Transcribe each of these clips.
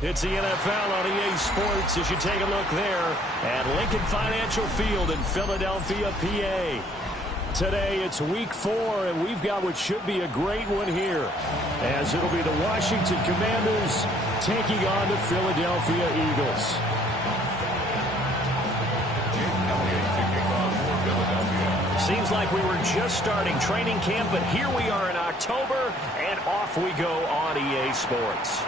It's the NFL on EA Sports as you take a look there at Lincoln Financial Field in Philadelphia, PA. Today it's week 4, and we've got what should be a great one here, as it'll be the Washington Commanders taking on the Philadelphia Eagles. Seems like we were just starting training camp, but here we are in October, and off we go on EA Sports.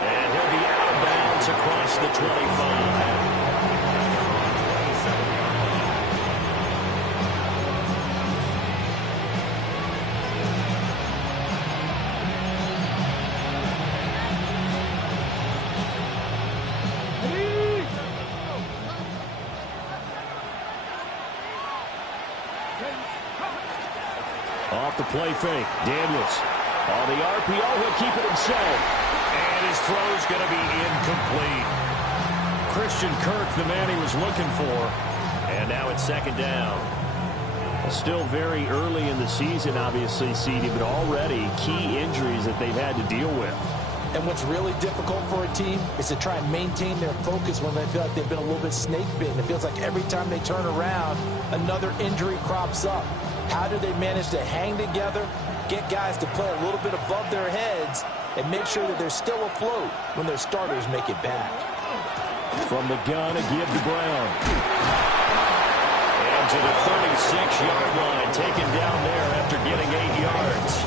And he'll be out of bounds across the 25. Off the play fake. Daniels on the RPO. He'll keep it himself. And his throw's going to be incomplete. Christian Kirk, the man he was looking for. And now it's second down. Still very early in the season, obviously, CD, but already key injuries that they've had to deal with. And what's really difficult for a team is to try and maintain their focus when they feel like they've been a little bit snake bitten. It feels like every time they turn around, another injury crops up. How do they manage to hang together, get guys to play a little bit above their heads, and make sure that they're still afloat when their starters make it back? From the gun, a give to Brown. And to the 36-yard line, taken down there after getting 8 yards.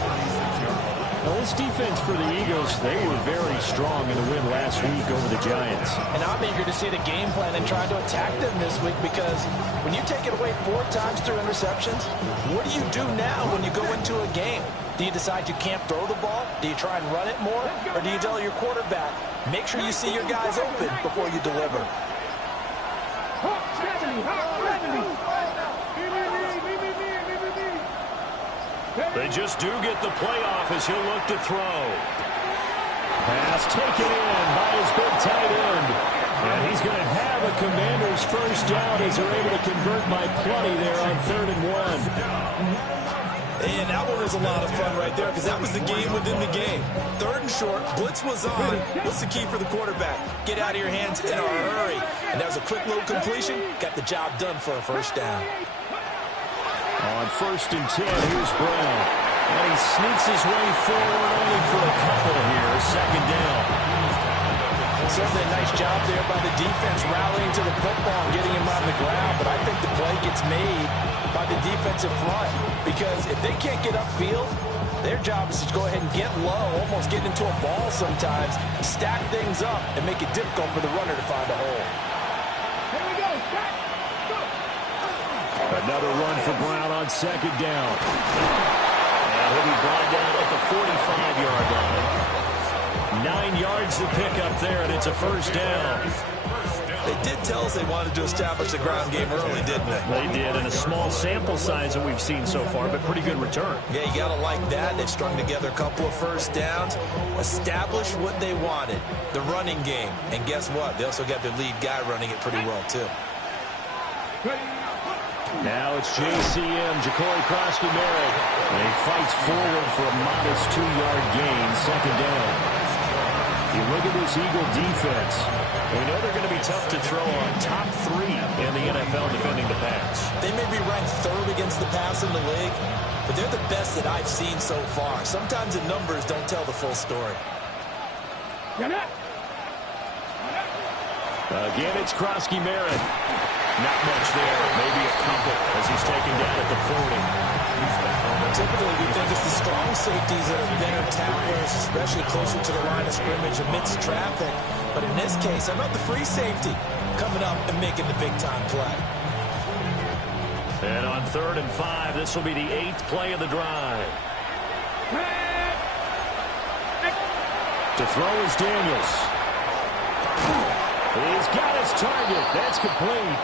Now, this defense for the Eagles, they were very strong in the win last week over the Giants. And I'm eager to see the game plan and try to attack them this week, because when you take it away 4 times through interceptions, what do you do now when you go into a game? Do you decide you can't throw the ball? Do you try and run it more? Or do you tell your quarterback, make sure you see your guys open before you deliver? They just do get the playoff as he'll look to throw. Pass taken in by his big tight end. And he's going to have a Commanders first down as they're able to convert by plenty there on 3rd and 1. And that one was a lot of fun right there, because that was the game within the game. 3rd and short, blitz was on. What's the key for the quarterback? Get out of your hands in a hurry. And that was a quick little completion. Got the job done for a first down. On 1st and 10, here's Brown. And he sneaks his way forward only for a couple here. Second down. Certainly a nice job there by the defense rallying to the football and getting him on the ground. But I think the play gets made by the defensive front, because if they can't get upfield, their job is to go ahead and get low, almost get into a ball sometimes, stack things up, and make it difficult for the runner to find a hole. Another run for Brown on 2nd down. And he'll be brought down at the 45-yard line. 9 yards to pick up there, and it's a first down. They did tell us they wanted to establish the ground game early, didn't they? They did, and a small sample size that we've seen so far, but pretty good return. Yeah, you got to like that. They've strung together a couple of first downs, established what they wanted, the running game. And guess what? They also got their lead guy running it pretty well, too. Now it's JCM, Ja'Cory Crosby-Merritt. And he fights forward for a modest 2-yard gain, second down. You look at this Eagle defense. We know they're going to be tough to throw on. Top 3 in the NFL defending the pass. They may be ranked 3rd against the pass in the league, but they're the best that I've seen so far. Sometimes the numbers don't tell the full story. Again, it's Crosby-Merritt. Not much there. Maybe a couple as he's taken down at the 40. Typically, we think it's the strong safeties that are better tacklers, especially closer to the line of scrimmage amidst traffic. But in this case, how about the free safety coming up and making the big-time play? And on 3rd and 5, this will be the 8th play of the drive. To throw is Daniels. He's got his target. That's complete.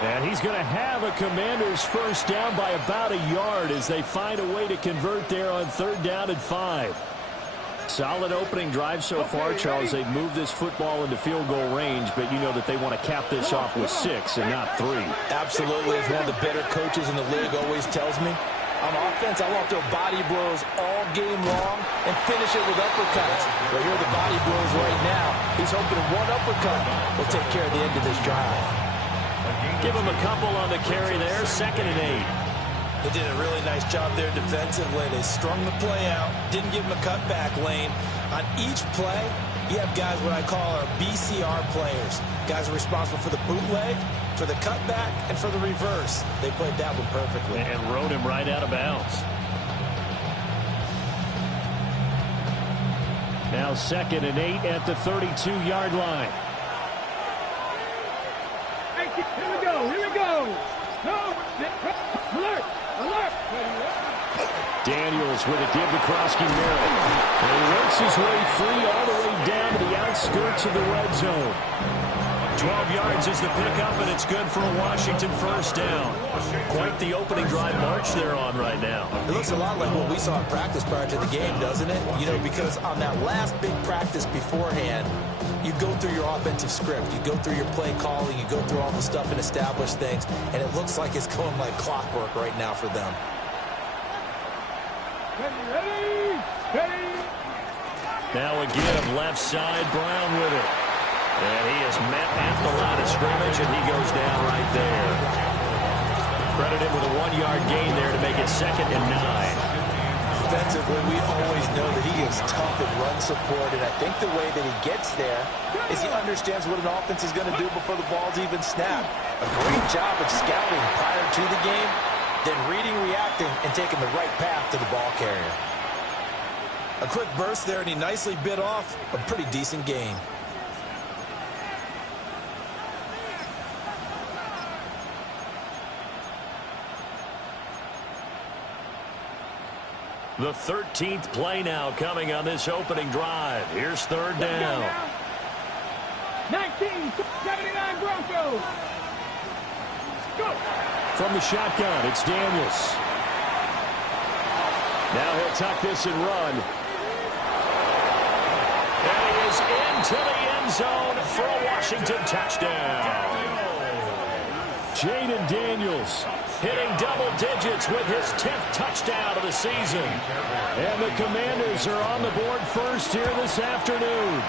And he's going to have a Commanders first down by about a yard as they find a way to convert there on 3rd down and 5. Solid opening drive so far, Charles. They've moved this football into field goal range, but you know that they want to cap this off with 6 and not 3. Absolutely. As one of the better coaches in the league always tells me, On offense, I want to throw body blows all game long and finish it with uppercuts. But here are the body blows right now. He's hoping one uppercut will take care of the end of this drive. Give him a couple on the carry there, 2nd and 8. They did a really nice job there defensively. They strung the play out, didn't give him a cutback lane. On each play, you have guys what I call our BCR players. Guys are responsible for the bootleg, for the cutback, and for the reverse. They played that one perfectly. And rode him right out of bounds. Now 2nd and 8 at the 32-yard line. Here we go. Here we go. No. Alert. Alert. Daniels with a give to Krosky-Merritt. And he works his way free all the way down to the outskirts of the red zone. 12 yards is the pickup, and it's good for a Washington first down. Quite the opening drive march they're on right now. It looks a lot like what we saw in practice prior to the game, doesn't it? You know, because on that last big practice beforehand, you go through your offensive script. You go through your play calling. You go through all the stuff and establish things. And it looks like it's going like clockwork right now for them. Ready. Now a give left side, Brown with it. And he is met at the line of scrimmage, and he goes down right there. Credit him with a 1-yard gain there to make it 2nd and 9. Defensively, we always know that he is tough in run support, and I think the way that he gets there is he understands what an offense is going to do before the ball's even snapped. A great job of scouting prior to the game, then reading, reacting, and taking the right path to the ball carrier. A quick burst there, and he nicely bit off a pretty decent gain. The 13th play now coming on this opening drive. Here's 3rd down. 1979 Broncos. Go. From the shotgun, it's Daniels. Now he'll tuck this and run. And he is into the end zone for a Washington touchdown. Jaden Daniels hitting double digits with his 10th touchdown of the season. And the Commanders are on the board first here this afternoon.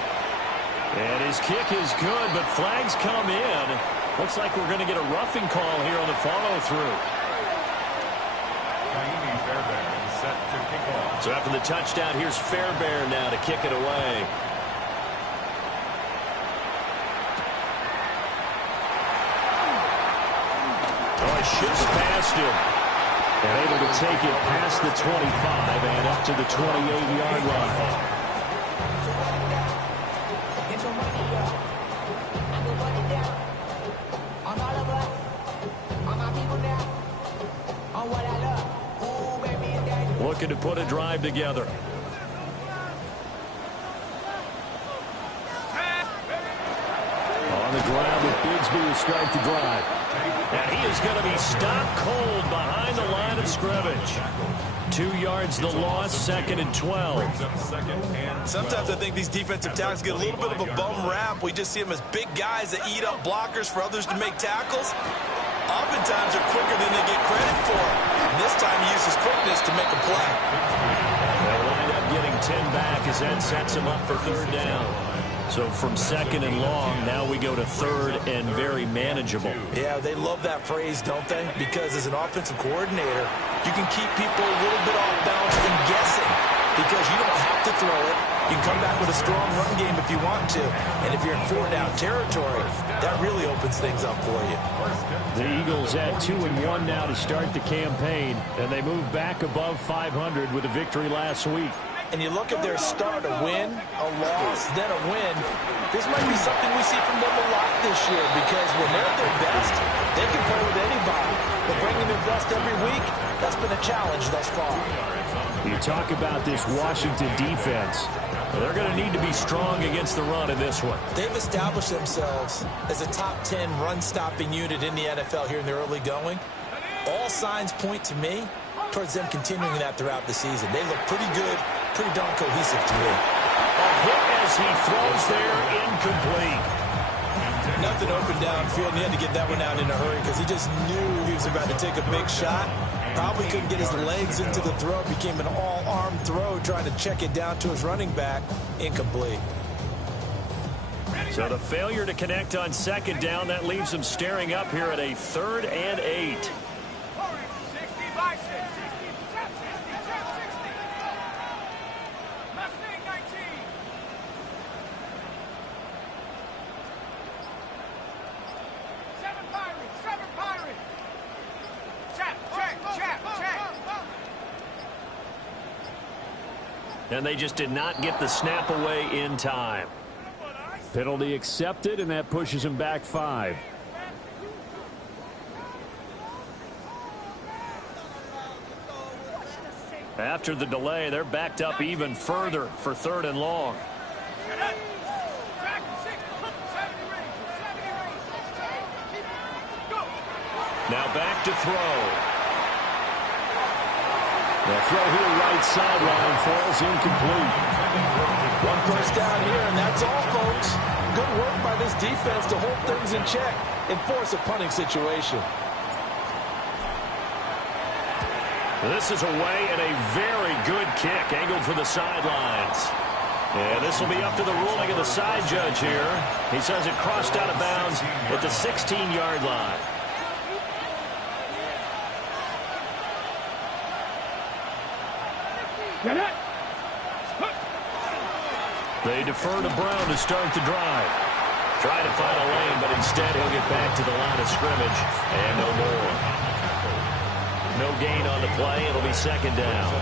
And his kick is good, but flags come in. Looks like we're going to get a roughing call here on the follow-through. So after the touchdown, here's Fairbairn now to kick it away. Shifts past him. And able to take it past the 25 and up to the 28-yard line. Looking to put a drive together. On the ground with Bigsby to start the drive. And he is going to be stopped cold behind the line of scrimmage. 2 yards the loss, 2nd and 12. Sometimes I think these defensive tackles get a little bit of a bum rap. We just see them as big guys that eat up blockers for others to make tackles. Oftentimes they're quicker than they get credit for. And this time he uses quickness to make a play. They'll wind up getting 10 back as that sets him up for 3rd down. So from 2nd and long, now we go to 3rd and very manageable. Yeah, they love that phrase, don't they? Because as an offensive coordinator, you can keep people a little bit off balance and guessing because you don't have to throw it. You can come back with a strong run game if you want to. And if you're in 4-down territory, that really opens things up for you. The Eagles at 2-1 now to start the campaign, and they move back above 500 with a victory last week. And you look at their start, a win, a loss, then a win. This might be something we see from them a lot this year because when they're at their best, they can play with anybody. But bringing their best every week, that's been a challenge thus far. You talk about this Washington defense. They're going to need to be strong against the run in this one. They've established themselves as a top 10 run-stopping unit in the NFL here in the early going. All signs point to me towards them continuing that throughout the season. They look pretty good, pretty darn cohesive to me. A hit as he throws there, incomplete. Nothing open downfield, and he had to get that one out in a hurry because he just knew he was about to take a big shot. Probably couldn't get his legs into the throw. Became an all-arm throw, trying to check it down to his running back. Incomplete. So the failure to connect on second down, that leaves them staring up here at a 3rd and 8. And they just did not get the snap away in time. Penalty accepted, and that pushes him back 5. After the delay, they're backed up even further for 3rd and long. Now back to throw. The throw here right sideline falls incomplete. 1 first down here, and that's all, folks. Good work by this defense to hold things in check and force a punting situation. This is away and a very good kick angled for the sidelines. And this will be up to the ruling of the side judge here. He says it crossed out of bounds at the 16-yard line. They defer to Brown to start the drive. Try to find a lane, but instead he'll get back to the line of scrimmage. And no more. No gain on the play. It'll be 2nd down.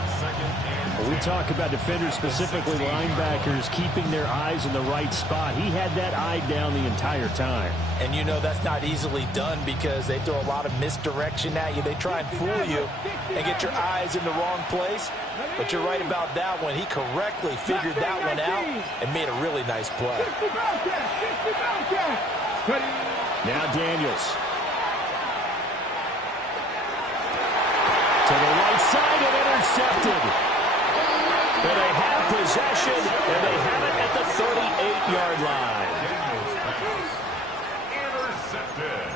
When we talk about defenders, specifically linebackers, keeping their eyes in the right spot. He had that eye down the entire time. And you know that's not easily done because they throw a lot of misdirection at you. They try and fool you and get your eyes in the wrong place. But you're right about that one. He correctly figured that one out and made a really nice play. Now Daniels. To the right side and intercepted. But they have possession, and they have it at the 38-yard line. Intercepted.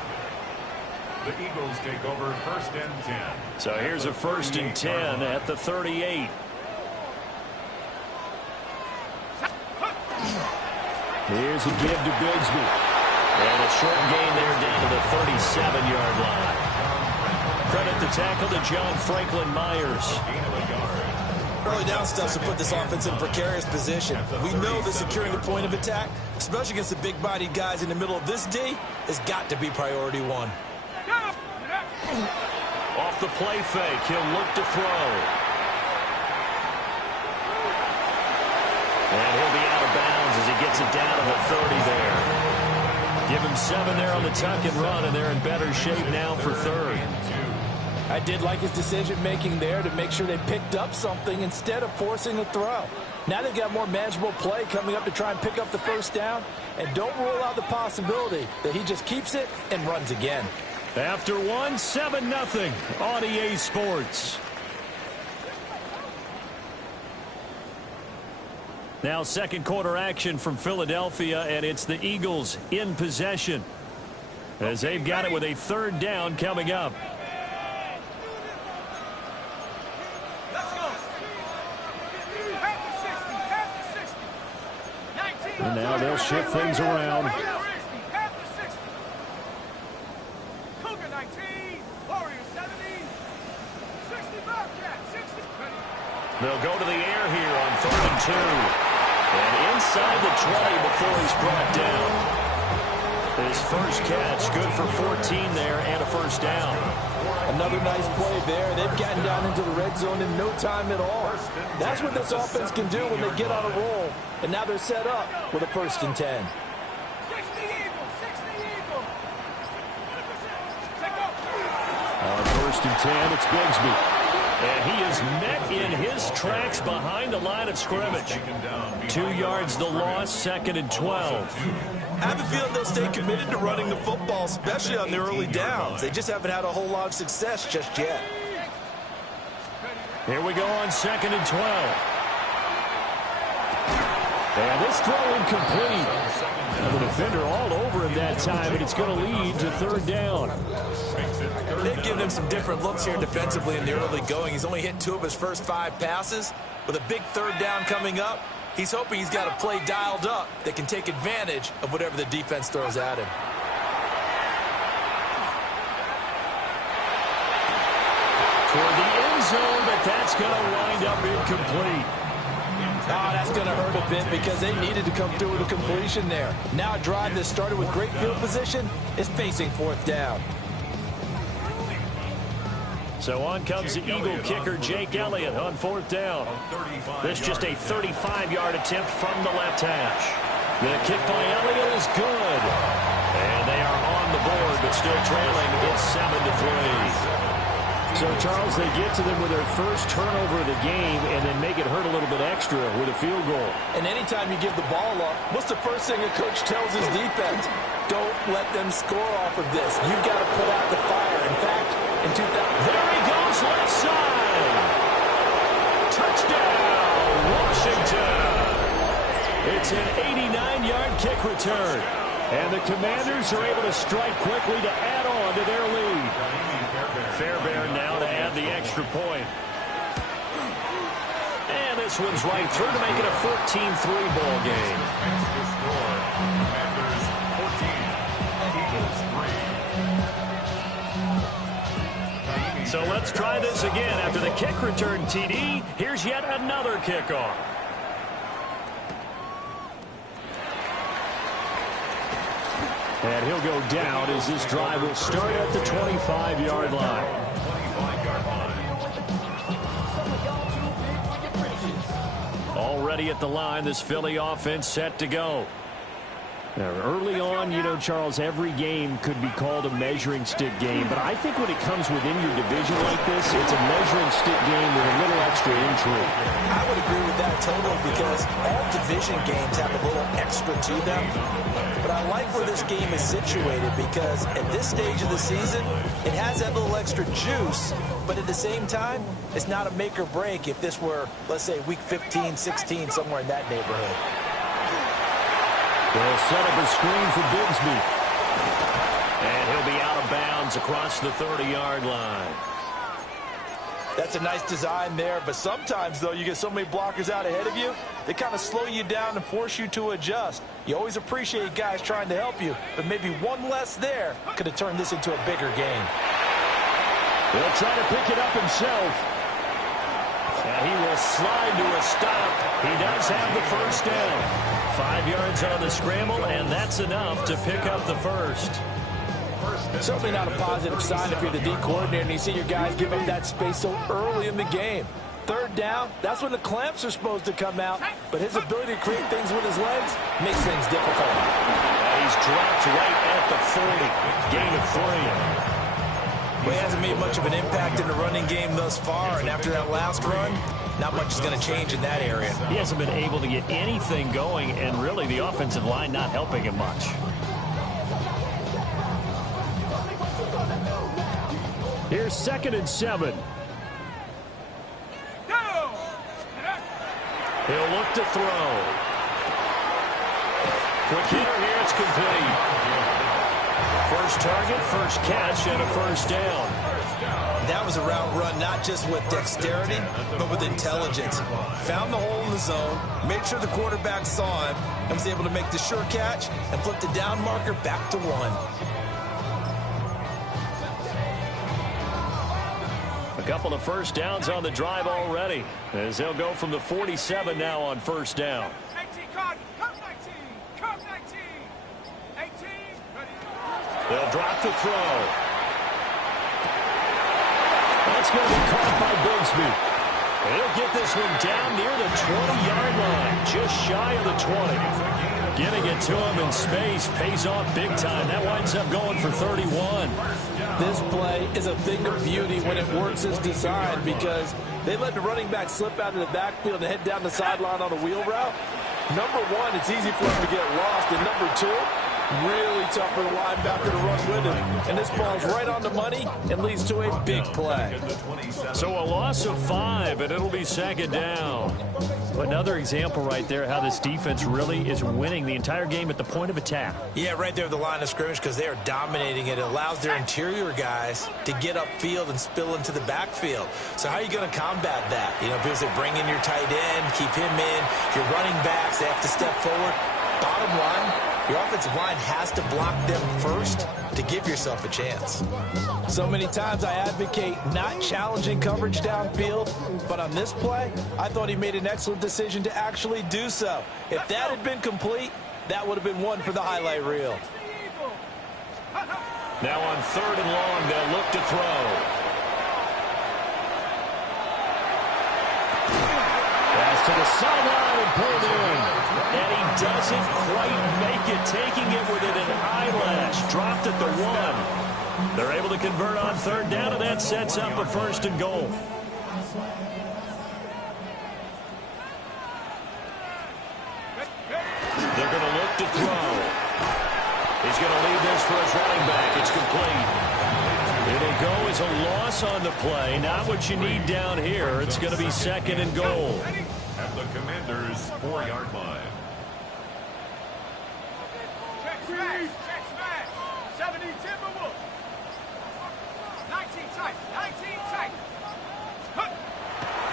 The Eagles take over 1st and 10. So here's a 1st and 10 at the 38. Here's a give to Bigsby. And a short gain there down to the 37-yard line. Credit the tackle to John Franklin Myers. Early down stuff to put this offense in a precarious position. We know that securing the point of attack, especially against the big-bodied guys in the middle of this D, has got to be priority 1. Off the play fake, he'll look to throw. And he'll be out of bounds as he gets it down to the 30 there. Give him 7 there on the tuck and run, and they're in better shape now for 3rd. I did like his decision-making there to make sure they picked up something instead of forcing a throw. Now they've got more manageable play coming up to try and pick up the 1st down. And don't rule out the possibility that he just keeps it and runs again. After 1, 7-0 on EA Sports. Now 2nd quarter action from Philadelphia, and it's the Eagles in possession as they've got it with a 3rd down coming up. And now they'll shift things around. They'll go to the air here on 3rd and 2. And inside the 20 before he's brought down. His first catch, good for 14 there and a 1st down. Another nice play there. They've gotten down into the red zone in no time at all. That's what this offense can do when they get on a roll. And now they're set up with a 1st and 10. On 1st and 10, it's Bigsby. And he is met in his tracks behind the line of scrimmage. 2 yards the loss, 2nd and 12. I have a feeling they'll stay committed to running the football, especially on the early downs. They just haven't had a whole lot of success just yet. Here we go on 2nd and 12. And this throw incomplete. And the defender all over him that time, and it's going to lead to third down. They've given him some different looks here defensively in the early going. He's only hit 2 of his first 5 passes. With a big third down coming up, he's hoping he's got a play dialed up that can take advantage of whatever the defense throws at him. Toward the end zone, but that's going to wind up incomplete. Oh, that's going to hurt a bit because they needed to come through with a completion there. Now a drive that started with great field position is facing 4th down. So on comes the Eagle kicker, Jake Elliott, on 4th down. This just a 35-yard attempt from the left hash. The kick by Elliott is good. And they are on the board, but still trailing. It's 7-3. So, Charles, they get to them with their first turnover of the game and then make it hurt a little bit extra with a field goal. And anytime you give the ball up, what's the first thing a coach tells his defense? Don't let them score off of this. You've got to put out the fire. In fact, in 2000... There he goes, left side. Touchdown, Washington. It's an 89-yard kick return. And the Commanders are able to strike quickly to add on to their lead. Fairbairn now to add the extra point. And this one's right through to make it a 14-3 ball game. So let's try this again. After the kick return TD, here's yet another kickoff. And he'll go down as this drive will start at the 25-yard line. Already at the line, this Philly offense set to go. Now, early on, you know, Charles, every game could be called a measuring stick game. But I think when it comes within your division like this, it's a measuring stick game with a little extra intrigue. I would agree with that totally because all division games have a little extra to them. But I like where this game is situated because at this stage of the season, it has that little extra juice. But at the same time, it's not a make or break if this were, let's say, week 15, 16, somewhere in that neighborhood. They'll set up a screen for Bigsby. And he'll be out of bounds across the 30-yard line. That's a nice design there, but sometimes, though, you get so many blockers out ahead of you, they kind of slow you down and force you to adjust. You always appreciate guys trying to help you, but maybe one less there could have turned this into a bigger game. He'll try to pick it up himself. And he will slide to a stop. He does have the first down. 5 yards on the scramble, and that's enough to pick up the first. Certainly not a positive sign if you're the D coordinator and you see your guys give up that space so early in the game. 3rd down, that's when the clamps are supposed to come out, but his ability to create things with his legs makes things difficult. He's dropped right at the 40. Gain of 3. Well, he hasn't made much of an impact in the running game thus far, and after that last run, not much is going to change in that area. He hasn't been able to get anything going, and really the offensive line not helping him much. Here's 2nd and 7. He'll look to throw. Quick hitter here, it's complete. First target, first catch, and a first down. That was a route run not just with dexterity, but with intelligence. Found the hole in the zone, made sure the quarterback saw him, and was able to make the sure catch and flip the down marker back to 1. A couple of first downs on the drive already, as they'll go from the 47 now on first down. 18, come 19, come 19, 18, ready. They'll drop the throw. That's going to be caught by Bigsby. He'll get this one down near the 20-yard line, just shy of the 20. Getting it to him in space pays off big time. That winds up going for 31. This play is a thing of beauty when it works as designed because they let the running back slip out of the backfield and head down the sideline on a wheel route. Number one, it's easy for him to get lost. And number two, Really tough for the linebacker to run with him. And this ball's right on the money and leads to a big play. So a loss of 5, and it'll be second down. Another example right there how this defense really is winning the entire game at the point of attack. Yeah, right there at the line of scrimmage because they are dominating it. It allows their interior guys to get upfield and spill into the backfield. So how are you going to combat that? You know, people say bring in your tight end, keep him in. Your running backs, they have to step forward. Bottom line, your offensive line has to block them first to give yourself a chance. So many times I advocate not challenging coverage downfield, but on this play, I thought he made an excellent decision to actually do so. If that had been complete, that would have been one for the highlight reel. Now on 3rd and long, they'll look to throw. Pass to the sideline and pulled in. And he doesn't quite make it, taking it within an eyelash. Dropped at the 1. They're able to convert on 3rd down, and that sets up a 1st and goal. They're going to look to throw. He's going to leave this for his running back. It's complete. It'll go as a loss on the play. Not what you need down here. It's going to be 2nd and goal. At the Commanders' 4-yard line. Check smash. 70 Timberwolves. 19 tight. 19 tight.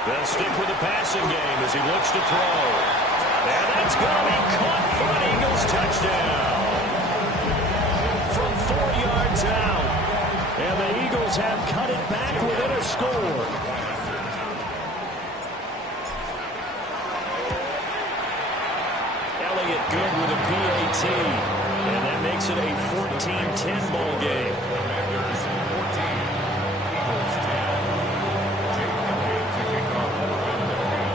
They'll stick with the passing game as he looks to throw. And that's going to be caught for an Eagles touchdown. From 4 yards out. And the Eagles have cut it back within a score. Elliott good with a PAT. And that makes it a 14-10 ball game. Commanders 14, Eagles 10. Jake Elliott to kick off the field.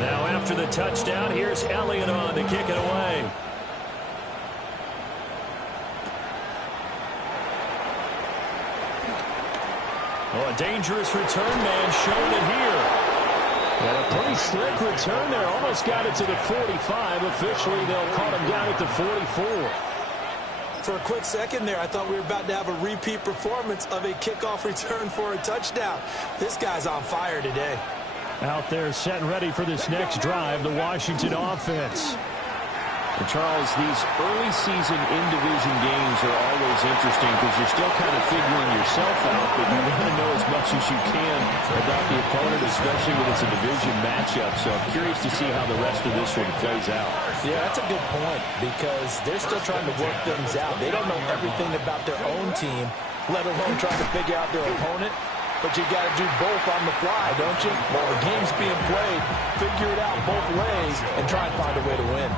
Now after the touchdown, here's Elliott on to kick it away. Oh, a dangerous return man showing it here. And a pretty slick return there. Almost got it to the 45. Officially, they'll call him down at the 44. For a quick second there, I thought we were about to have a repeat performance of a kickoff return for a touchdown. This guy's on fire today. Out there set ready for this next drive, the Washington offense. And Charles, these early season in-division games are always interesting because you're still kind of figuring yourself out, but you want to know as much as you can about the opponent, especially when it's a division matchup. So I'm curious to see how the rest of this one plays out. Yeah, that's a good point because they're still trying to work things out. They don't know everything about their own team, let alone trying to figure out their opponent. But you got to do both on the fly, don't you? While the game's being played, figure it out both ways and try and find a way to win.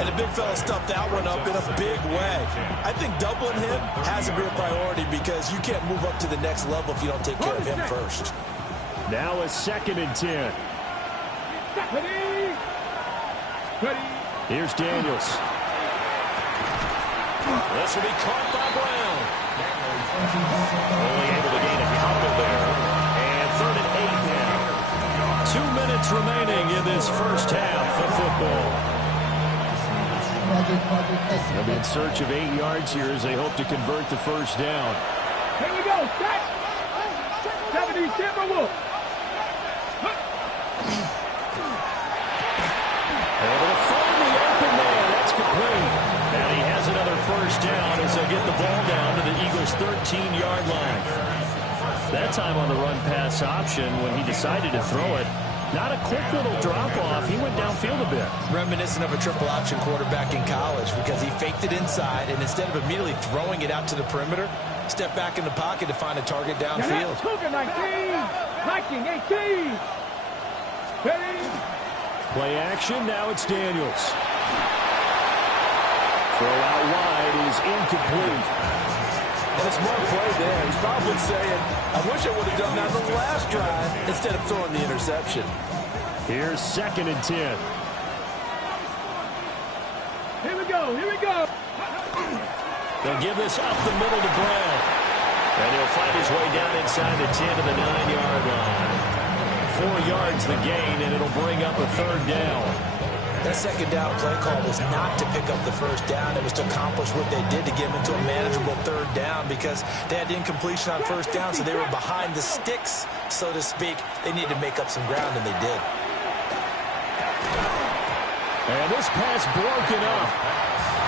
And the big fella stuffed that one up in a big way. I think doubling him has to be a priority because you can't move up to the next level if you don't take care of him first. Now a 2nd and 10. Ready. Here's Daniels. This will be caught by Brown. Only able to gain a couple there. And 3rd and 8 now. 2 minutes remaining in this first half of football. They'll be in search of 8 yards here as they hope to convert the first down. Here we go. Set. 70 Timberwolves. Able to find the open man. That's complete. And he has another first down as they get the ball down to the Eagles' 13-yard line. That time on the run-pass option when he decided to throw it. Not a quick little drop-off. He went downfield a bit. Reminiscent of a triple option quarterback in college because he faked it inside, and instead of immediately throwing it out to the perimeter, stepped back in the pocket to find a target downfield. Cougar 19. Viking 18. Ready. Play action. Now it's Daniels. Throw out wide is incomplete. And a smart play there. He's probably saying, I wish I would have done that on the last drive instead of throwing the interception. Here's 2nd and 10. Here we go. Here we go. They'll give this up the middle to Brown. And he'll find his way down inside the 10 to the 9-yard line. 4 yards the gain, and it'll bring up a 3rd down. That second down play call was not to pick up the first down. It was to accomplish what they did to get them into a manageable third down because they had incompletion on first down, so they were behind the sticks, so to speak. They needed to make up some ground, and they did. And this pass broken up.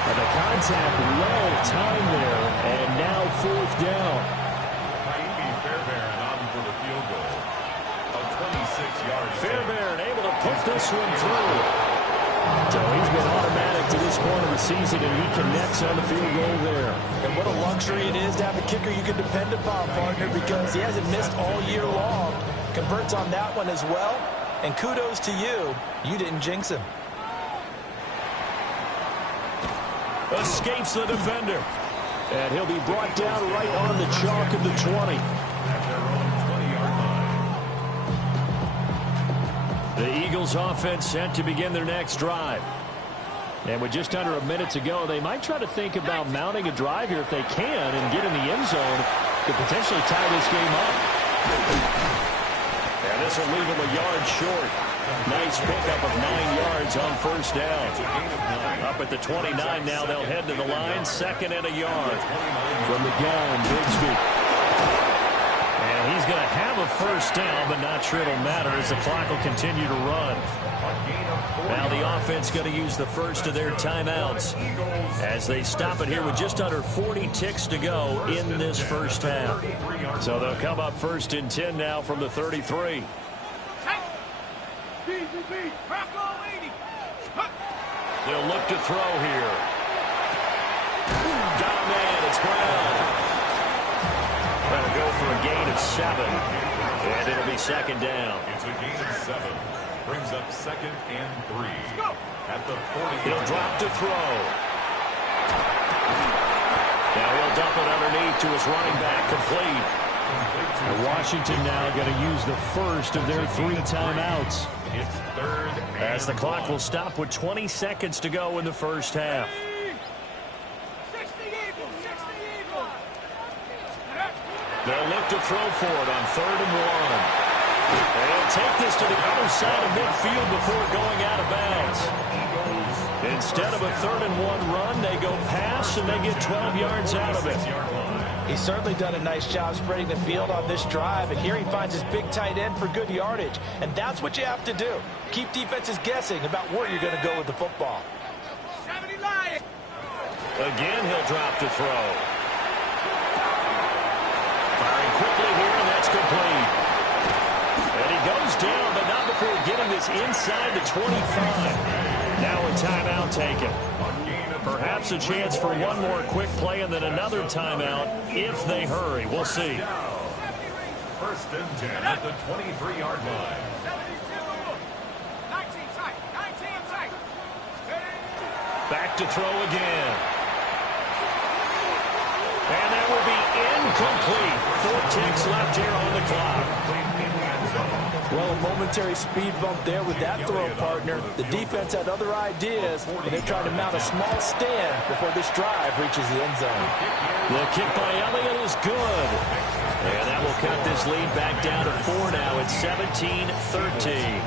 And the contact well timed there, and now fourth down. Fairbairn on for the field goal. A 26-yard Fairbairn able to put this one through. So he's been automatic to this point of the season, and he connects on the field goal there. And what a luxury it is to have a kicker you can depend upon, partner, because he hasn't missed all year long. Converts on that one as well. And kudos to you. You didn't jinx him. Escapes the defender. And he'll be brought down right on the chalk of the 20. The Eagles offense set to begin their next drive. And with just under a minute to go, they might try to think about mounting a drive here if they can and get in the end zone to potentially tie this game up. And this will leave them a yard short. Nice pickup of 9 yards on first down. Up at the 29 now, they'll head to the line. Second and a yard. From the gun, Bigsby. And he's going to have a first down, but not sure it'll matter as the clock will continue to run. Now the offense going to use the first of their timeouts as they stop it here with just under 40 ticks to go in this first half. So they'll come up first and 10 now from the 33. They'll look to throw here. Got a man. It's Brown. That'll go for a gain of 7. And it'll be second down. It's a gain of 7. Brings up second and 3. At the 40. He'll drop to throw. Now he'll dump it underneath to his running back. Complete. And Washington now going to use the first of their 3 timeouts. It's third as the clock will stop with 20 seconds to go in the first half. They'll look to throw for it on 3rd and 1. And he'll take this to the other side of midfield before going out of bounds. Instead of a 3rd and 1 run, they go pass and they get 12 yards out of it. He's certainly done a nice job spreading the field on this drive, and here he finds his big tight end for good yardage. And that's what you have to do. Keep defenses guessing about where you're going to go with the football. Again, he'll drop to throw. Firing quickly here, and that's complete. And he goes down, but not before getting this inside the 25. Now a timeout taken. Perhaps a chance for one more quick play and then another timeout if they hurry. We'll see. First and 10 at the 23-yard line. Back to throw again. And that will be incomplete. 4 ticks left here on the clock. Well, a momentary speed bump there with that throw, partner. The defense had other ideas, and they're trying to mount a small stand before this drive reaches the end zone. The kick by Elliott is good. And that will cut this lead back down to 4 now. It's 17-13.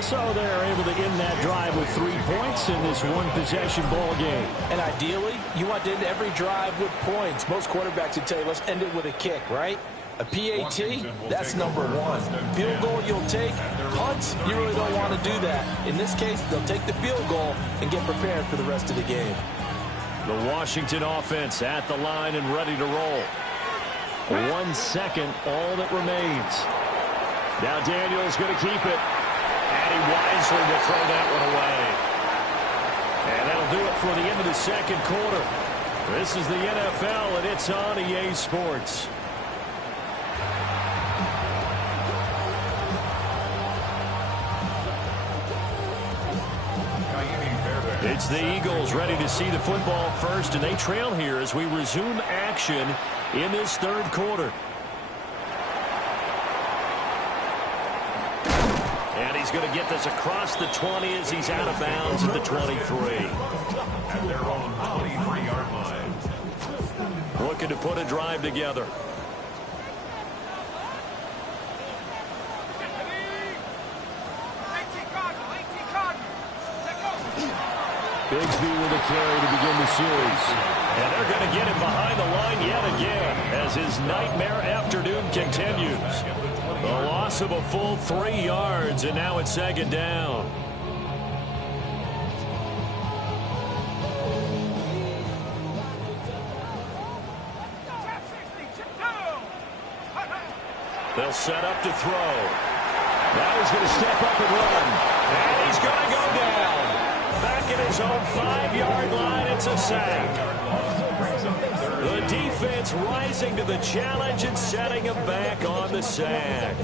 So they're able to end that drive with 3 points in this one-possession ball game. And ideally, you want to end every drive with points. Most quarterbacks would tell you, let's end it with a kick, right? A PAT, that's number 1. Field goal you'll take. Punts, you really don't want to do that. In this case, they'll take the field goal and get prepared for the rest of the game. The Washington offense at the line and ready to roll. 1 second, all that remains. Now Daniel's going to keep it. And he wisely will throw that one away. And that'll do it for the end of the second quarter. This is the NFL, and it's on EA Sports. It's the Eagles ready to see the football first, and they trail here as we resume action in this third quarter. And he's going to get this across the 20 as he's out of bounds at the 23. At their own 23-yard line. Looking to put a drive together. Bigsby with a carry to begin the series. And they're going to get him behind the line yet again as his nightmare afternoon continues. The loss of a full 3 yards, and now it's second down. They'll set up to throw. Now he's going to step up and run. And he's going to go down. Back at his own 5-yard line, it's a sack. The defense rising to the challenge and setting him back on the sack.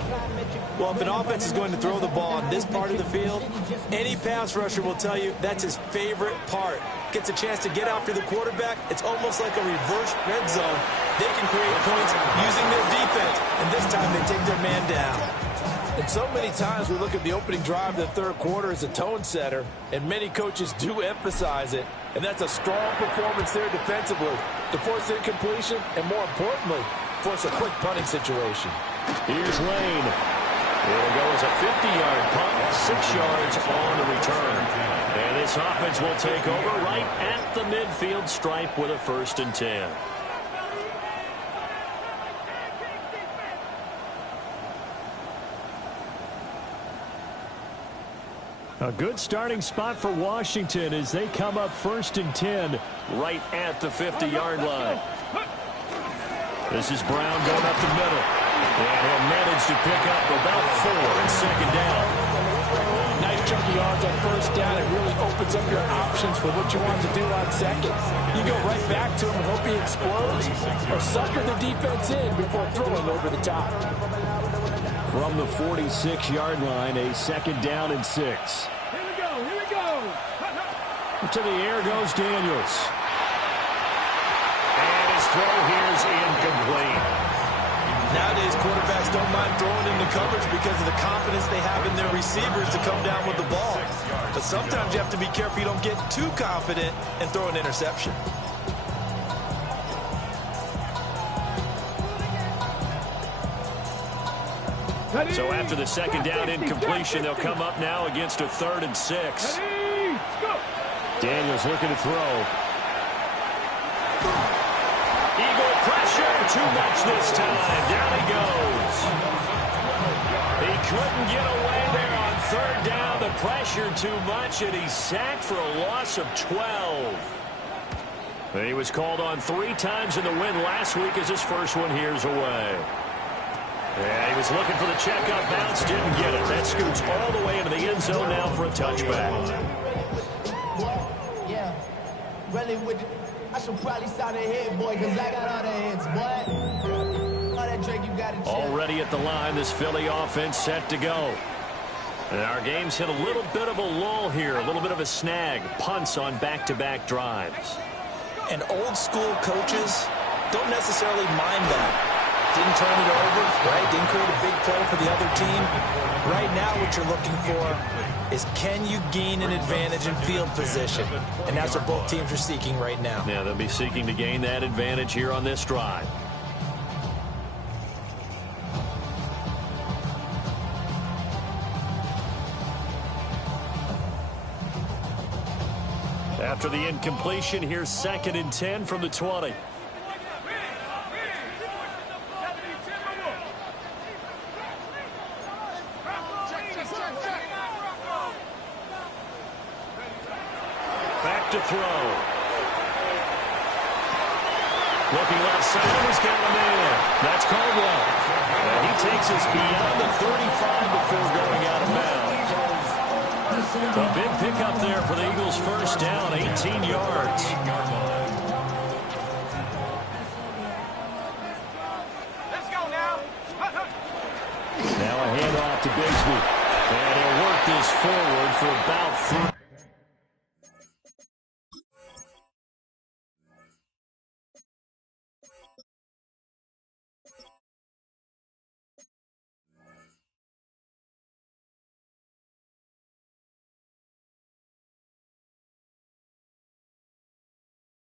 Well, if an offense is going to throw the ball on this part of the field, any pass rusher will tell you that's his favorite part. Gets a chance to get after the quarterback. It's almost like a reverse red zone. They can create points using their defense, and this time they take their man down. And so many times we look at the opening drive of the third quarter as a tone setter, and many coaches do emphasize it. And that's a strong performance there defensively to force incompletion and, more importantly, force a quick punting situation. Here's Lane. It'll go as a 50-yard punt, 6 yards on the return. And this offense will take over right at the midfield stripe with a 1st and 10. A good starting spot for Washington as they come up 1st and 10 right at the 50-yard line. This is Brown going up the middle. And he'll manage to pick up about 4 and second down. Nice chunky yards on 1st down. It really opens up your options for what you want to do on 2nd. You go right back to him and hope he explodes, or sucker the defense in before throwing over the top. From the 46-yard line, a 2nd down and 6. Here we go, here we go. To the air goes Daniels. And his throw here is incomplete. Nowadays, quarterbacks don't mind throwing into coverage because of the confidence they have in their receivers to come down with the ball. But sometimes you have to be careful you don't get too confident and throw an interception. So after the 2nd down incompletion, they'll come up now against a 3rd and 6. Daniels looking to throw. Eagle pressure, too much this time. Down he goes. He couldn't get away there on 3rd down. The pressure too much, and he's sacked for a loss of 12. He was called on 3 times in the win last week as his first one here's away. Yeah, he was looking for the checkup bounce, didn't get it. That scoots all the way into the end zone now for a touchback. Yeah, really with I should probably sign a hit, boy, because I got all the hits, boy. All that drink you got to check. Already at the line, this Philly offense set to go. And our game's hit a little bit of a lull here, a little bit of a snag. Punts on back-to-back drives. And old school coaches don't necessarily mind that. Didn't turn it over, right? Didn't create a big play for the other team. Right now what you're looking for is can you gain an advantage in field position? And that's what both teams are seeking right now. Yeah, they'll be seeking to gain that advantage here on this drive. After the incompletion, here's 2nd and 10 from the 20. Back to throw. Looking left side, he's got a man. That's Caldwell. And he takes us beyond the 35 before going out of bounds. A big pickup there for the Eagles' 1st down, 18 yards. Let's go now. Now a handoff to Bigsby. And he'll work this forward for about 3.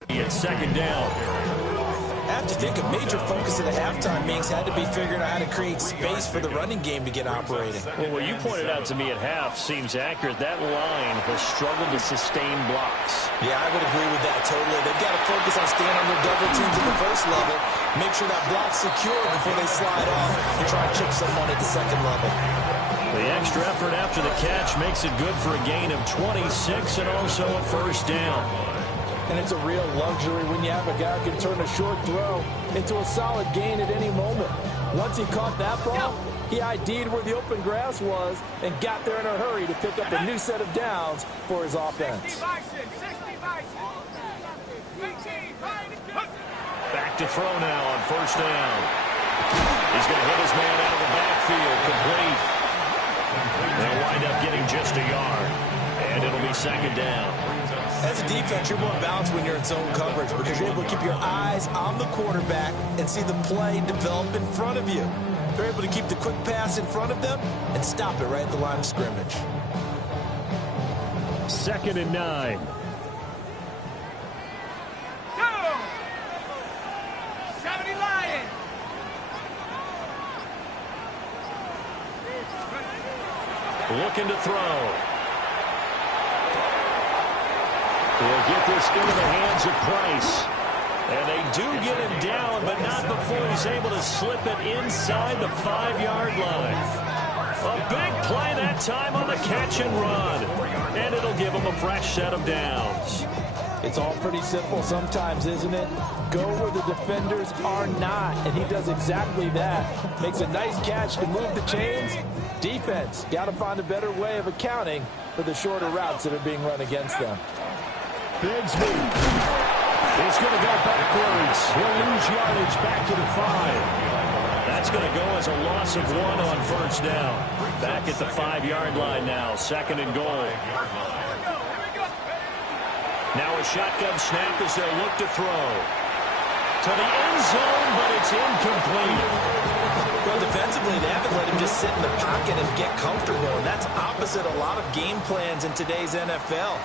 It's 2nd down. I have to think a major focus of the halftime meetings had to be figuring out how to create space for the running game to get operating. Well, what you pointed out to me at half seems accurate. That line has struggled to sustain blocks. Yeah, I would agree with that totally. They've got to focus on staying on their double teams at the first level, make sure that block's secure before they slide off and try and chip someone at the second level. The extra effort after the catch makes it good for a gain of 26 and also a first down. And it's a real luxury when you have a guy who can turn a short throw into a solid gain at any moment. Once he caught that ball, he ID'd where the open grass was and got there in a hurry to pick up a new set of downs for his offense. Back to throw now on first down. He's going to hit his man out of the backfield, complete. They'll wind up getting just a yard, and it'll be second down. As a defense, you're more balanced when you're in zone coverage because you're able to keep your eyes on the quarterback and see the play develop in front of you. They're able to keep the quick pass in front of them and stop it right at the line of scrimmage. 2nd and 9. Go! 70 Lions! Looking to throw. He'll get this into the hands of Price. And they do get him down, but not before he's able to slip it inside the 5-yard line. A big play that time on the catch and run. And it'll give him a fresh set of downs. It's all pretty simple sometimes, isn't it? Go where the defenders are not, and he does exactly that. Makes a nice catch to move the chains. Defense, got to find a better way of accounting for the shorter routes that are being run against them. Bigsby is going to go backwards. He'll lose yardage back to the 5. That's going to go as a loss of 1 on first down. Back at the 5-yard line now, 2nd and goal. Now a shotgun snap as they'll look to throw. To the end zone, but it's incomplete. Well, defensively, they haven't let him just sit in the pocket and get comfortable, and that's opposite a lot of game plans in today's NFL.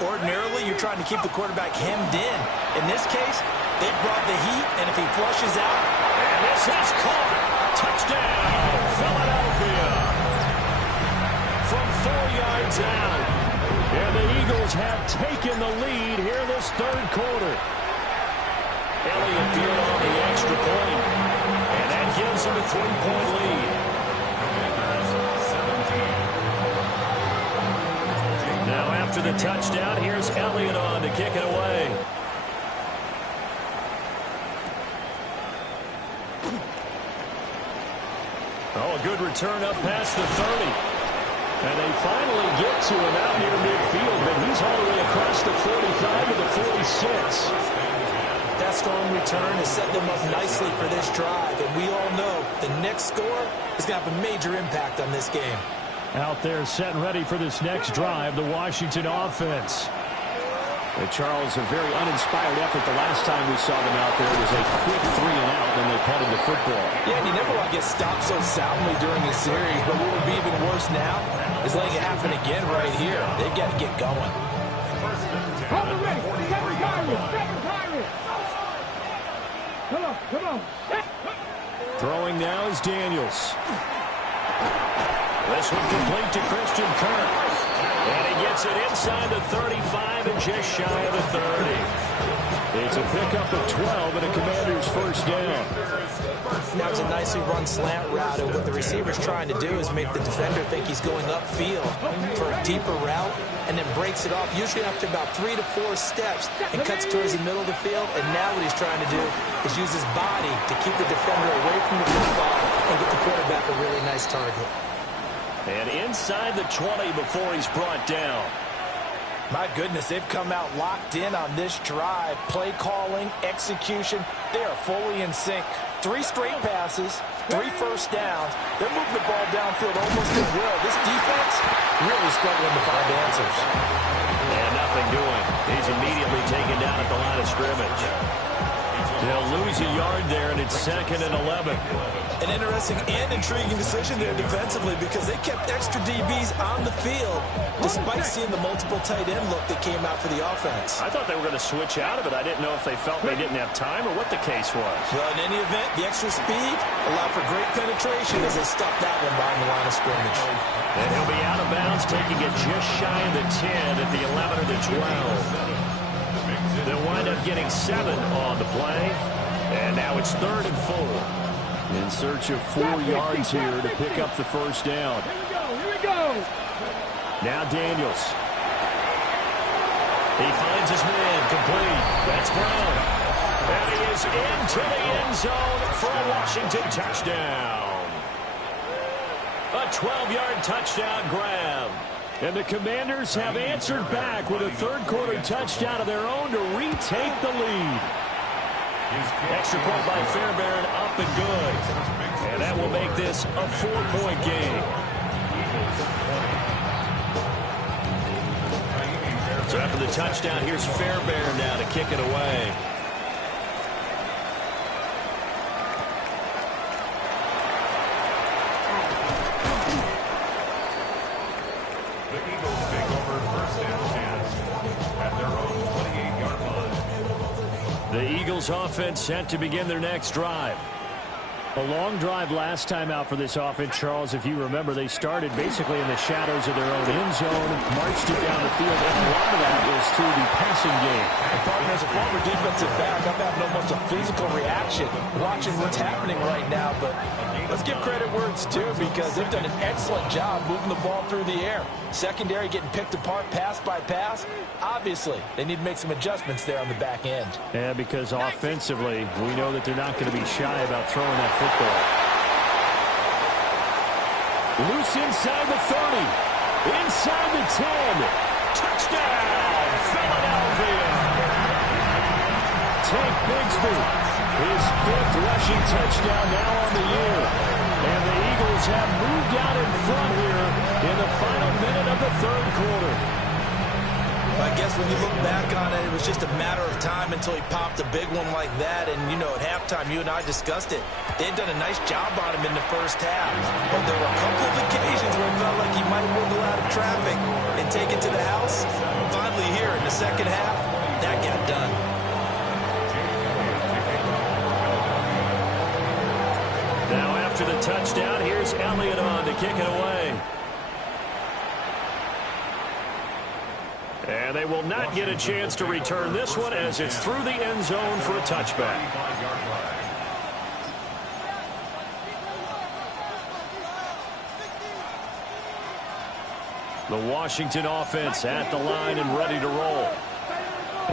Ordinarily, you're trying to keep the quarterback hemmed in. In this case, they brought the heat, and if he flushes out, and this is caught. Touchdown, Philadelphia. From 4 yards out. And the Eagles have taken the lead here this 3rd quarter. Elliott good on the extra point. And that gives him a 3-point lead. Now after the touchdown, here's Elliott on to kick it away. Oh, a good return up past the 30. And they finally get to him out near midfield, but he's all the way across the 45 to the 46. That strong return has set them up nicely for this drive, and we all know the next score is going to have a major impact on this game. Out there set and ready for this next drive, the Washington offense. Charles, a very uninspired effort the last time we saw them out there. It was a quick 3-and-out when they punted the football. Yeah, and you never want to get stopped so soundly during a series, but what would be even worse now is letting it happen again right here. They've got to get going. Hold it ready. Second Pirates. Come on, come on. Throwing now is Daniels. This one complete to Christian Kirk. And he gets it inside the 35 and just shy of the 30. It's a pickup of 12 and a Commander's first down. Now it's a nicely run slant route, and what the receiver's trying to do is make the defender think he's going upfield for a deeper route, and then breaks it off, usually after about 3 to 4 steps, and cuts towards the middle of the field. And now what he's trying to do is use his body to keep the defender away from the football and get the quarterback a really nice target. And inside the 20 before he's brought down. My goodness, they've come out locked in on this drive. Play calling, execution, they are fully in sync. 3 straight passes, 3 first downs. They're moving the ball downfield almost at will. This defense really struggling to find answers. And nothing doing. He's immediately taken down at the line of scrimmage. They'll lose a yard there, and it's 2nd and 11. An interesting and intriguing decision there defensively because they kept extra DBs on the field despite seeing the multiple tight end look that came out for the offense. I thought they were going to switch out of it. I didn't know if they felt they didn't have time or what the case was. Well, in any event, the extra speed allowed for great penetration as they stopped that one behind the line of scrimmage. And he'll be out of bounds, taking it just shy of the 10 at the 11 or the 12. They'll wind up getting 7 on the play. And now it's 3rd and 4. In search of 4 yards here to pick up the first down. Here we go. Now Daniels. He finds his man complete. That's Brown. And he is into the end zone for a Washington touchdown. A 12-yard touchdown grab. And the Commanders have answered back with a third-quarter touchdown of their own to retake the lead. Extra point by Fairbairn, up and good. And that will make this a 4-point game. So after the touchdown, here's Fairbairn now to kick it away. The Eagles take over 1st and 10 at their own 28-yard line. The Eagles offense set to begin their next drive. A long drive last time out for this offense, Charles. If you remember, they started basically in the shadows of their own end zone, marched it down the field, and a lot of that was through the passing game. And partner, as a former defensive back, I'm having almost a physical reaction watching what's happening right now. But let's give credit where it's due because they've done an excellent job moving the ball through the air. Secondary getting picked apart pass by pass. Obviously, they need to make some adjustments there on the back end. Yeah, because offensively, we know that they're not going to be shy about throwing that football. Loose inside the 30. Inside the 10. Touchdown, Philadelphia. Tank Bigsby, his 5th rushing touchdown now on the year. And the Eagles have moved out in front here in the final minute of the 3rd quarter. I guess when you look back on it, it was just a matter of time until he popped a big one like that. And, you know, at halftime, you and I discussed it. They had done a nice job on him in the first half. But there were a couple of occasions where it felt like he might wiggle out of traffic and take it to the house. Finally here in the second half, that got done. Now after the touchdown, here's Elliott on to kick it away. And they will not get a chance to return this one as it's through the end zone for a touchback. The Washington offense at the line and ready to roll.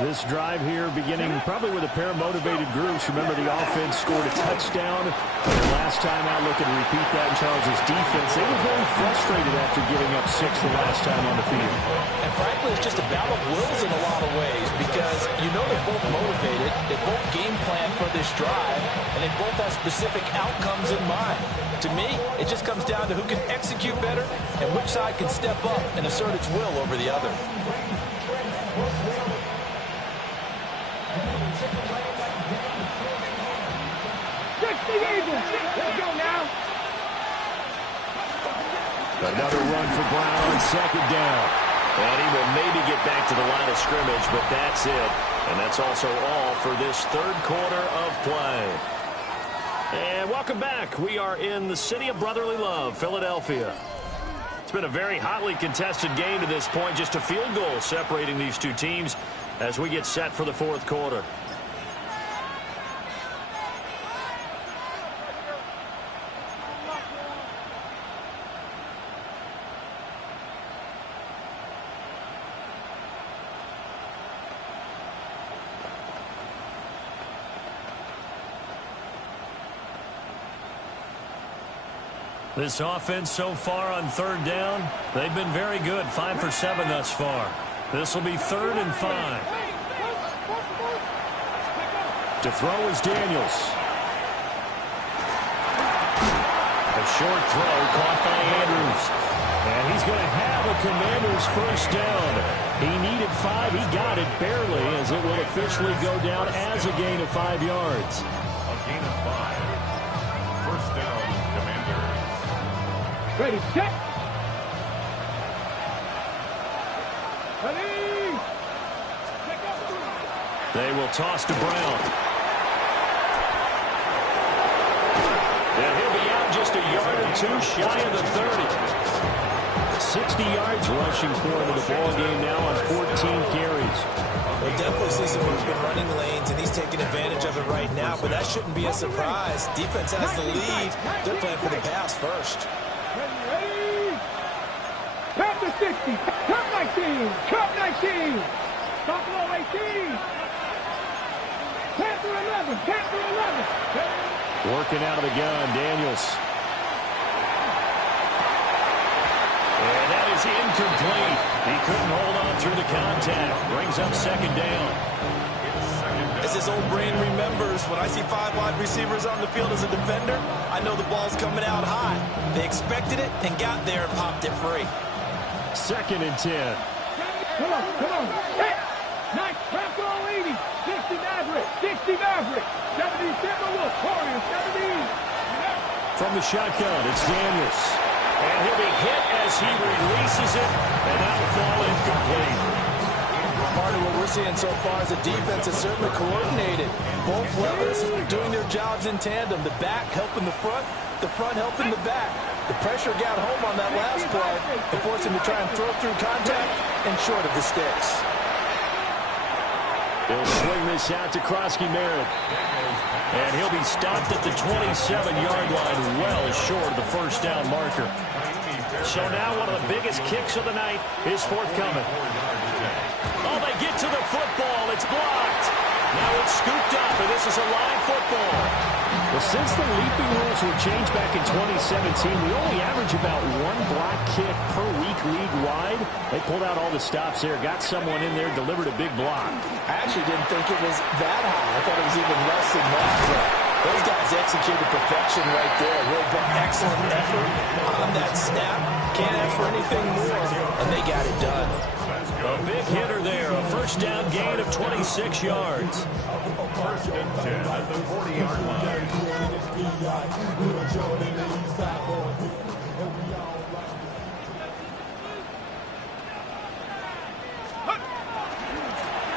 This drive here beginning probably with a pair of motivated groups. Remember, the offense scored a touchdown. And last time out, looking to repeat that in Charles's defense. They were very frustrated after giving up 6 the last time on the field. And frankly, it's just a battle of wills in a lot of ways because you know they're both motivated, they both game plan for this drive, and they both have specific outcomes in mind. To me, it just comes down to who can execute better and which side can step up and assert its will over the other. Let's go now. Another run for Brown on 2nd down. And he will maybe get back to the line of scrimmage, but that's it. And that's also all for this 3rd quarter of play. And welcome back. We are in the city of brotherly love, Philadelphia. It's been a very hotly contested game to this point. Just a field goal separating these two teams as we get set for the 4th quarter. This offense so far on 3rd down, they've been very good. 5 for 7 thus far. This will be 3rd and 5. To throw is Daniels. A short throw caught by Andrews. And he's going to have a Commanders first down. He needed 5. He got it barely, as it will officially go down as a gain of 5 yards. A gain of 5. First down, Commanders. Ready, set. Ready. They will toss to Brown. And he'll be out just a yard or 2 shy of the 30. 60 yards rushing for him in the ball game now on 14 carries. We'll definitely see some open running lanes, and he's taking advantage of it right now, but that shouldn't be a surprise. Defense has the lead. They're playing for the pass first. Ready. Tap to 60. Tap 19. Tap 19. Stop low 18. Tap for 11. Tap for 11. Working out of the gun, Daniels. And that is incomplete. He couldn't hold on through the contact. Brings up second down. As his old brain remembers, when I see 5 wide receivers on the field as a defender, I know the ball's coming out high. They expected it and got there and popped it free. Second and 10. Come on, come on. Hit. Nice. Trap roll 80. 60 Maverick. 60 Maverick. 70 Timberwolves. Warriors 70. From the shotgun, it's Daniels. And he'll be hit as he releases it, and that'll fall incomplete. Part of what we're seeing so far is the defense is certainly coordinated. Both levers doing their jobs in tandem. The back helping the front helping the back. The pressure got home on that last play and forced him to try and throw through contact and short of the sticks. They'll swing this out to Krosky-Merritt. And he'll be stopped at the 27-yard line, well short of the first down marker. So now one of the biggest kicks of the night is forthcoming. Oh, they get to the football. It's blocked. Now it's scooped up, and this is a live football. Well, since the leaping rules were changed back in 2017, we only average about 1 block kick per week league-wide. They pulled out all the stops there, got someone in there, delivered a big block. I actually didn't think it was that high. I thought it was even less than that. Those guys executed perfection right there. Real excellent effort on that snap. Can't ask for anything more, and they got it done. A big hitter there. A first down gain of 26 yards. First and 10 at the 40-yard line.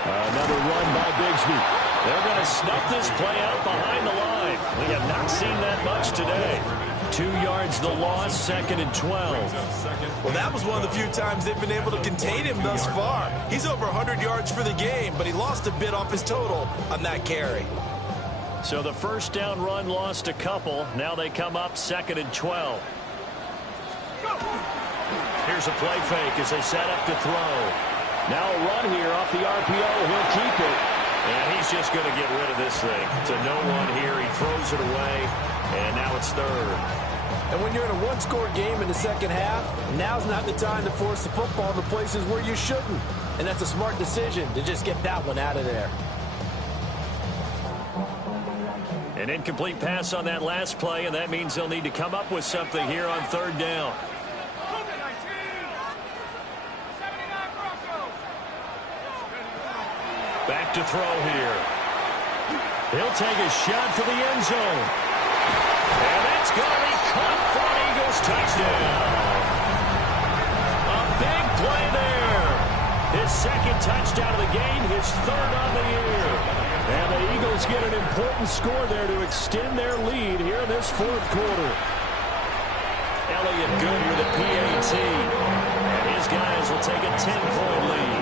Another run by Bigsby. They're going to snuff this play out behind the line. We have not seen that much today. 2 yards the loss, second and 12. Well, that was one of the few times they've been able to contain him thus far. He's over 100 yards for the game, but he lost a bit off his total on that carry. So the first down run lost a couple. Now they come up second and 12. Here's a play fake as they set up to throw. Now a run here off the RPO. He'll keep it. And he's just going to get rid of this thing. To no one here. He throws it away. And now it's third. And when you're in a one-score game in the second half, now's not the time to force the football into places where you shouldn't. And that's a smart decision to just get that one out of there. An incomplete pass on that last play, and that means they'll need to come up with something here on third down. Back to throw here. He'll take a shot for the end zone. And that's going to be caught for an Eagles touchdown. A big play there. His second touchdown of the game, his third on the year. And the Eagles get an important score there to extend their lead here in this fourth quarter. Elliott good with a PAT. And his guys will take a 10-point lead.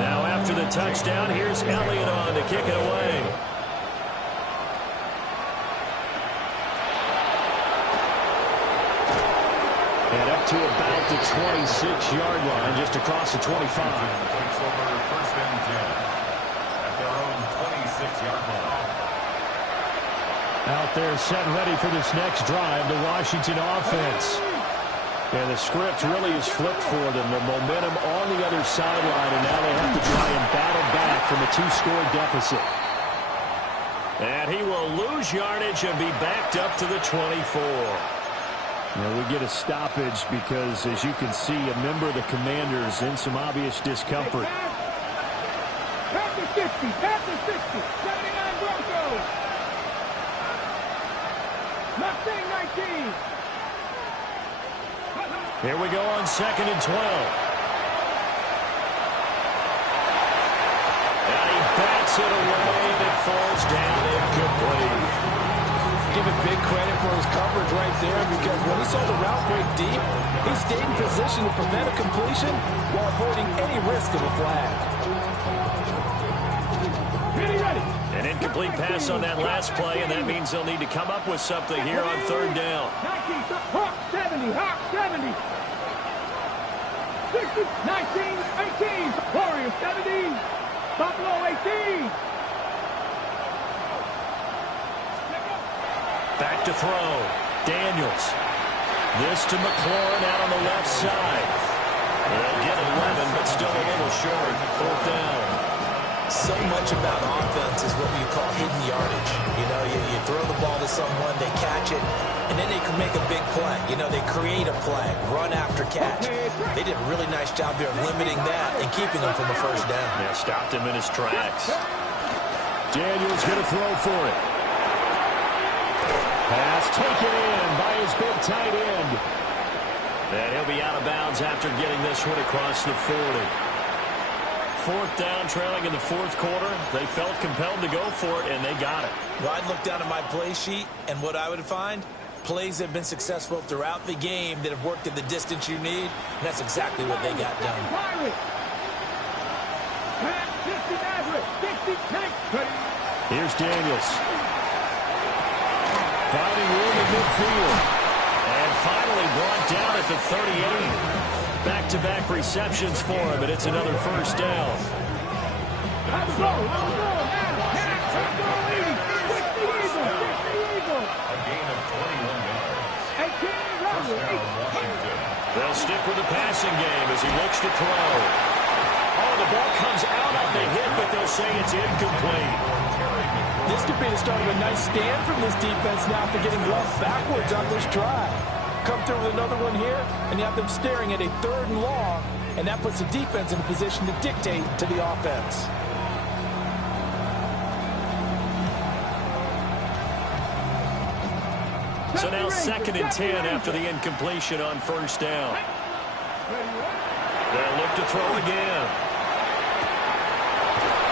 Now after the touchdown, here's Elliott on to kick it away. And up to about the 26-yard line, just across the 25. Takes over first and 10 at their own 26-yard line. Out there set and ready for this next drive, the Washington offense. And the script really is flipped for them. The momentum on the other sideline, and now they have to try and battle back from a 2-score deficit. And he will lose yardage and be backed up to the 24. We get a stoppage because, as you can see, a member of the Commanders in some obvious discomfort. Back to 60, back to 60, 79 Broncos. Mustang 19. Here we go on 2nd and 12. And he bats it away, and it falls down incomplete. Give him big credit for his coverage right there, because when he saw the route break deep, he stayed in position to prevent a completion while avoiding any risk of a flag. Ready. An incomplete pass on that last play, and that means they'll need to come up with something here on 3rd down. 19, Hawk 70, Hawk 70. 60, 19, 18, Warriors 70, Buffalo 18. Back to throw. Daniels. This to McLaurin out on the left side. They'll get 11, but still a little short. 4th down. So much about offense is what you call hidden yardage. You throw the ball to someone, they catch it, and then they can make a big play. They create a play, run after catch. They did a really nice job there of limiting that and keeping them from a 1st down. Yeah, stopped him in his tracks. Daniels going to throw for it. Pass taken in by his big tight end. And he'll be out of bounds after getting this one across the 40. 4th down, trailing in the 4th quarter. They felt compelled to go for it, and they got it. Well, I'd look down at my play sheet, and what I would find, plays that have been successful throughout the game that have worked at the distance you need, and that's exactly what they got done. Here's Daniels. Finding room in midfield. And finally brought down at the 38. Back-to-back receptions for him, and it's another 1st down. A gain of 21 yards. They'll stick with the passing game as he looks to throw. Oh, the ball comes out on the hit, but they'll say it's incomplete. This could be the start of a nice stand from this defense now after getting roughed backwards on this drive. Come through with another one here, and you have them staring at a 3rd and long, and that puts the defense in a position to dictate to the offense. So now 2nd and 10 after the incompletion on 1st down. They'll look to throw again.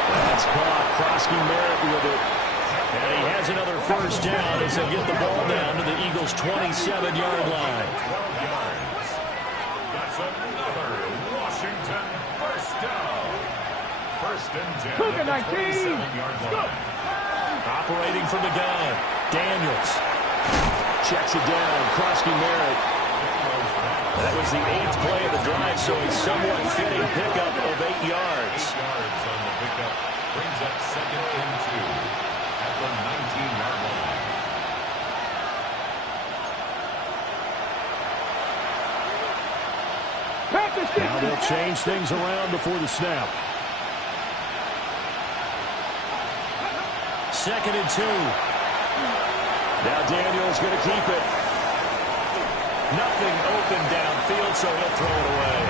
That's caught. Krosky Merritt with it. And he has another 1st down as they get the ball down to the Eagles' 27-yard line. 12 yards. That's another Washington 1st down. 1st and 10 at the 27-yard line. Operating from the gun. Daniels. Checks it down. Krosky Merritt. That was the 8th play of the drive, so a somewhat fitting pickup of 8 yards. 8 yards on the pickup. Brings up 2nd and 2 at the 19-yard line. Now they'll change things around before the snap. 2nd and 2. Now Daniels going to keep it. Nothing open downfield, so he'll throw it away.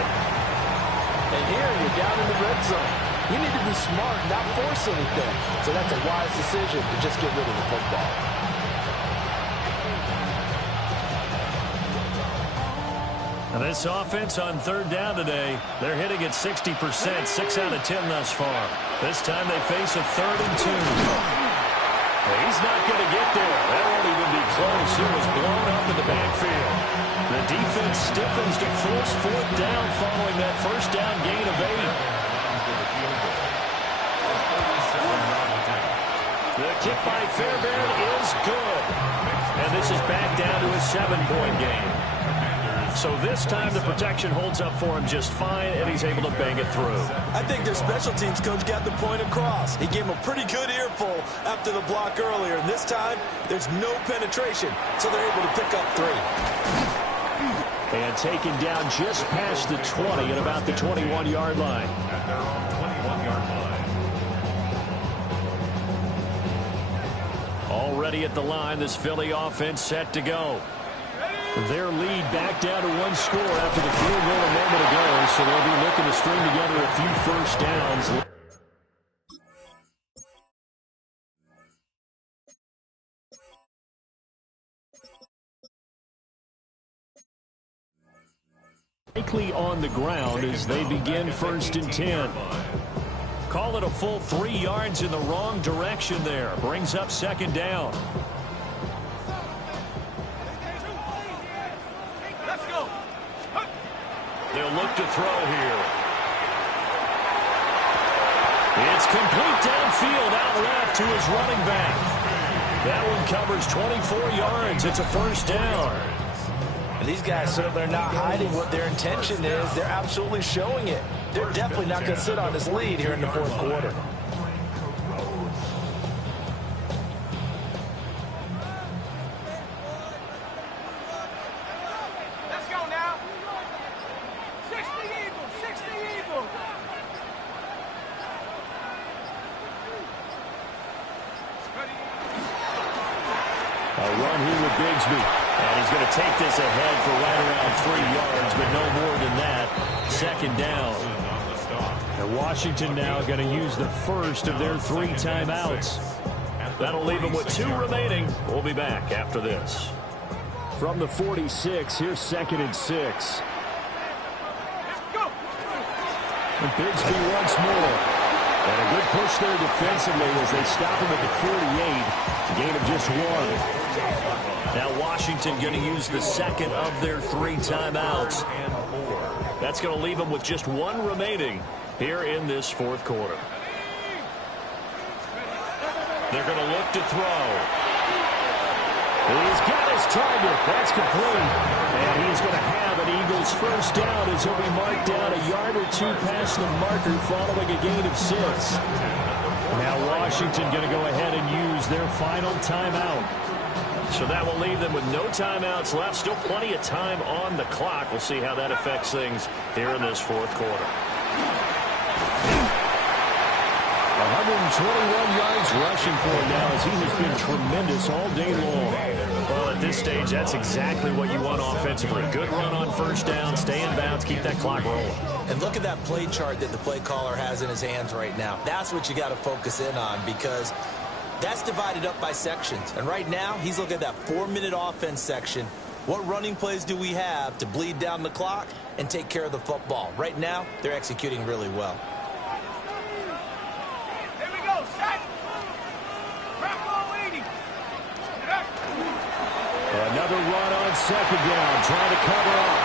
And here you're down in the red zone. You need to be smart, not force anything. So that's a wise decision to just get rid of the football. And this offense on 3rd down today, they're hitting at 60%, 6 out of 10 thus far. This time they face a 3rd and 2. He's not going to get there. That won't even be close. It was blown up in the backfield. The defense stiffens to force 4th down following that 1st down gain of 8. The kick by Fairbairn is good. And this is back down to a 7-point game. So this time the protection holds up for him just fine, and he's able to bang it through. I think their special teams coach got the point across. He gave him a pretty good earful after the block earlier. And this time, there's no penetration, so they're able to pick up 3. And taken down just past the 20 at about the 21-yard line. At their own 21-yard line. Already at the line, this Philly offense set to go. Their lead back down to one score after the field goal a moment ago, so they'll be looking to string together a few first downs. Likely on the ground as they begin 1st and 10. Call it a full 3 yards in the wrong direction there. Brings up 2nd down. Let's go. They'll look to throw here. It's complete downfield out left to his running back. That one covers 24 yards. It's a 1st down. And these guys certainly are not hiding what their intention is. They're absolutely showing it. They're definitely not going to sit on this lead here in the 4th quarter. Let's go now. 60 Eagles, 60 Eagles. A run here with Bigsby. And he's going to take this ahead for right around 3 yards, but no more than that. 2nd down. And Washington now going to use the first of their 3 timeouts. That'll leave them with 2 remaining. We'll be back after this. From the 46, here's 2nd and 6. And Bigsby once more. And a good push there defensively as they stop him at the 48. Gain of just 1. Now Washington going to use the 2nd of their 3 timeouts. That's going to leave them with just 1 remaining here in this 4th quarter. They're going to look to throw. He's got his target. That's complete. And he's going to have an Eagles 1st down as he'll be marked down a yard or 2 past the marker following a gain of 6. Now Washington going to go ahead and use their final timeout. So that will leave them with no timeouts left. Still plenty of time on the clock. We'll see how that affects things here in this 4th quarter. 121 yards rushing for him now as he has been tremendous all day long. Well, at this stage, that's exactly what you want offensively. Good run on 1st down, stay in bounds, keep that clock rolling. And look at that play chart that the play caller has in his hands right now. That's what you got to focus in on because that's divided up by sections. And right now, he's looking at that 4-minute offense section. What running plays do we have to bleed down the clock and take care of the football? Right now, they're executing really well. Here we go, set. Wrap all 80. Another run on 2nd down, trying to cover up.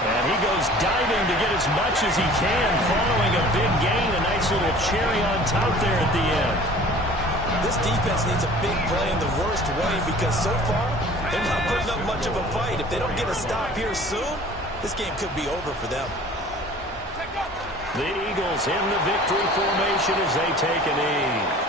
And he goes diving to get as much as he can, following a big gain. A nice little cherry on top there at the end. This defense needs a big play in the worst way because so far, they're not putting up much of a fight. If they don't get a stop here soon, this game could be over for them. The Eagles in the victory formation as they take a knee.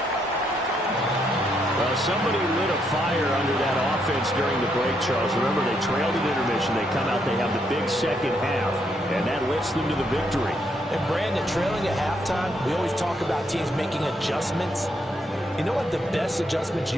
Well, somebody lit a fire under that offense during the break, Charles. Remember, they trailed at intermission. They come out, they have the big 2nd half, and that lifts them to the victory. And Brandon, trailing at halftime, we always talk about teams making adjustments. You know what the best adjustments